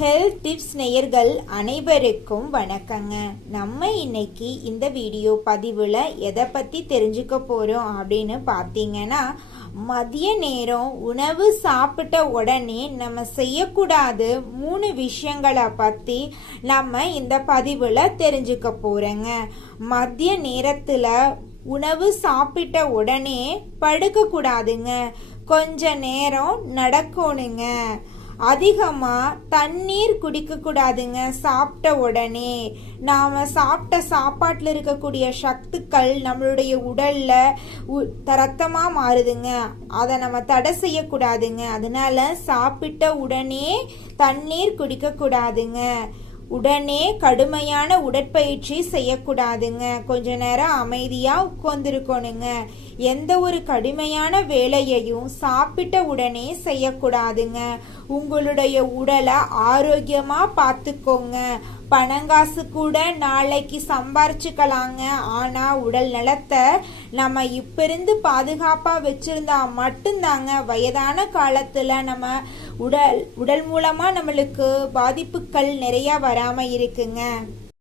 Health tips நேயர்கள் அனைவருக்கும் வணக்கங்க. நம்ம இன்னைக்கு இந்த வீடியோ பதிவில் எதை பற்றி தெரிஞ்சுக்க போகிறோம் அப்படின்னு பார்த்தீங்கன்னா, மதிய நேரம் உணவு சாப்பிட்ட உடனே நம்ம செய்யக்கூடாது 3 விஷயங்களை பற்றி நம்ம இந்த பதிவில் தெரிஞ்சுக்க போகிறோங்க. மதிய நேரத்தில் உணவு சாப்பிட்ட உடனே படுக்கக்கூடாதுங்க. கொஞ்ச நேரம் நடக்கணுங்க. அதிகமாக தண்ணீர் குடிக்கக்கூடாதுங்க. சாப்பிட்ட உடனே நாம் சாப்பிட்ட சாப்பாட்டில் இருக்கக்கூடிய சத்துக்கள் நம்மளுடைய உடலில் ரத்தமாக மாறுதுங்க. அதை நம்ம தடை செய்யக்கூடாதுங்க. அதனால சாப்பிட்ட உடனே தண்ணீர் குடிக்கக்கூடாதுங்க. உடனே கடுமையான உடற்பயிற்சி செய்யக்கூடாதுங்க. கொஞ்ச நேரம் அமைதியாக உட்கார்ந்துருக்கணுங்க. எந்த ஒரு கடுமையான வேலையையும் சாப்பிட்ட உடனே செய்யக்கூடாதுங்க. உங்களுடைய உடலை ஆரோக்கியமாக பார்த்துக்கோங்க. பணங்காசு கூட நாளைக்கு சம்பாரிச்சுக்கலாங்க. ஆனால் உடல் நலத்தை நம்ம இப்போ இருந்து பாதுகாப்பாக வச்சுருந்தா மட்டும்தாங்க வயதான காலத்தில் நம்ம உடல் மூலமாக நம்மளுக்கு பாதிப்புகள் நிறையா வராமல் இருக்குங்க.